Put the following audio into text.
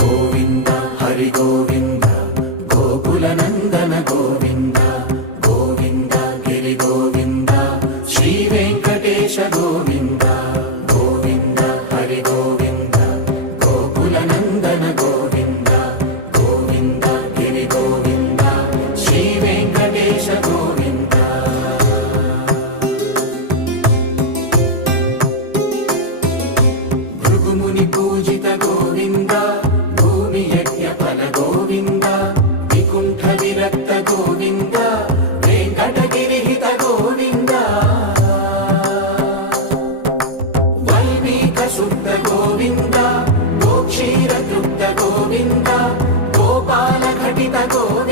గోవింద హరి గోవింద గోకుల నందన గోవింద గోవింద గిరి గోవింద శ్రీ వెంకటేశ గోవింద గోవింద హరి గోవింద గోకుల నందన గోవింద గోవింద గిరి గోవింద శ్రీ వెంకటేశ గోవింద. భృగుముని పూజిత గోవింద భూమి యజ్ఞ ఫల గోవింద వికుంఠ విరక్త గోవింద వెంకటగిరిహిత గోవింద వల్మీక శుద్ధ గోవింద గోక్షీర తృప్త గోవింద గోపాల ఘటిత గోవింద